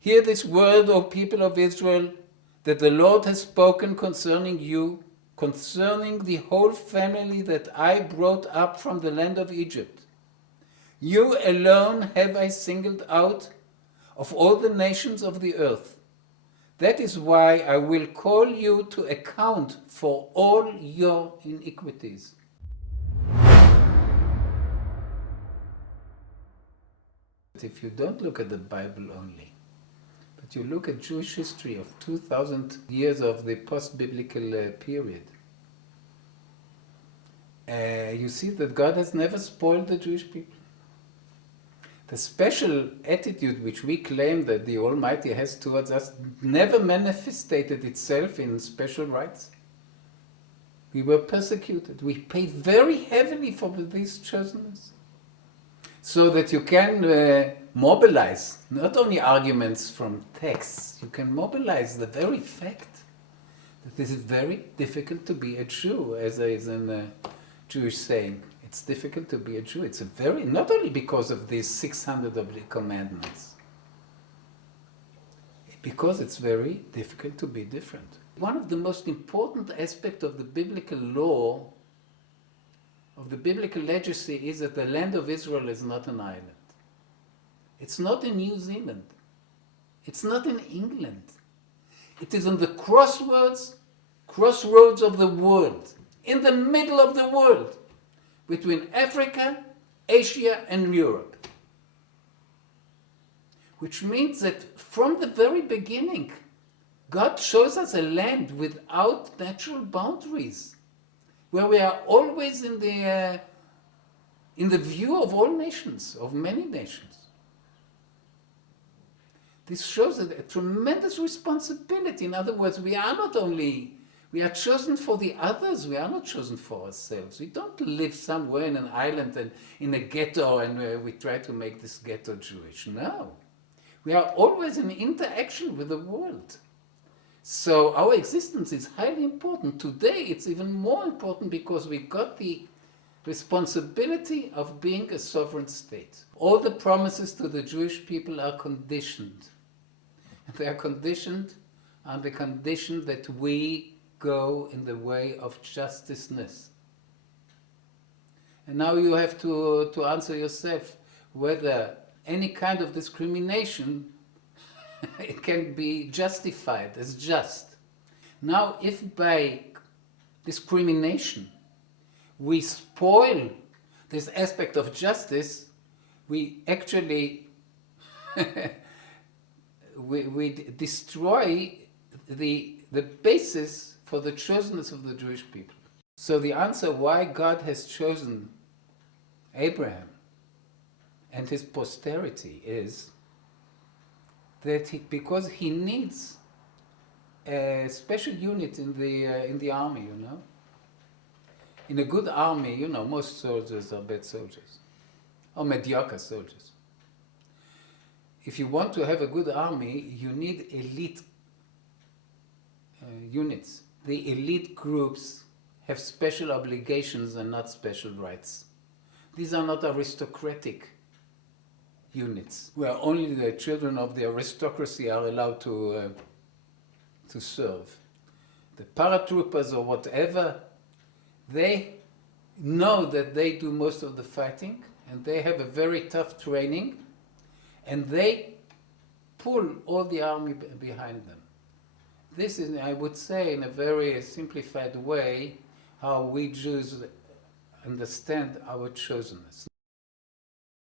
Hear this word, O people of Israel, that the Lord has spoken concerning you, concerning the whole family that I brought up from the land of Egypt. You alone have I singled out of all the nations of the earth. That is why I will call you to account for all your iniquities. If you don't look at the Bible only, but you look at Jewish history of 2,000 years of the post-biblical period, you see that God has never spoiled the Jewish people. The special attitude which we claim that the Almighty has towards us never manifested itself in special rights. We were persecuted. We paid very heavily for this chosenness. So that you can mobilize not only arguments from texts, you can mobilize the very fact that this is very difficult to be a Jew, as there is a Jewish saying. It's difficult to be a Jew. It's not only because of these 600 of the commandments, because it's very difficult to be different. One of the most important aspects of the biblical law, of the biblical legacy, is that the land of Israel is not an island. It's not in New Zealand. It's not in England. It is on the crossroads of the world, in the middle of the world, between Africa, Asia, and Europe. Which means that from the very beginning, God shows us a land without natural boundaries, where we are always in the view of all nations, of many nations. This shows a tremendous responsibility. In other words, we are chosen for the others, we are not chosen for ourselves. We don't live somewhere in an island and in a ghetto and we try to make this ghetto Jewish. No. We are always in interaction with the world. So our existence is highly important. Today it's even more important because we got the responsibility of being a sovereign state. All the promises to the Jewish people are conditioned. They are conditioned on the condition that we go in the way of justiceness. And now you have to answer yourself whether any kind of discrimination it can be justified as just. Now, if by discrimination we spoil this aspect of justice, we actually we destroy the basis for the chosenness of the Jewish people. So the answer why God has chosen Abraham and his posterity is that because he needs a special unit in the army, you know. In a good army, you know, most soldiers are bad soldiers, or mediocre soldiers. If you want to have a good army, you need elite units. The elite groups have special obligations and not special rights. These are not aristocratic units, where only the children of the aristocracy are allowed to serve. The paratroopers or whatever, they know that they do most of the fighting, and they have a very tough training, and they pull all the army behind them. This is, I would say, in a very simplified way, how we Jews understand our chosenness.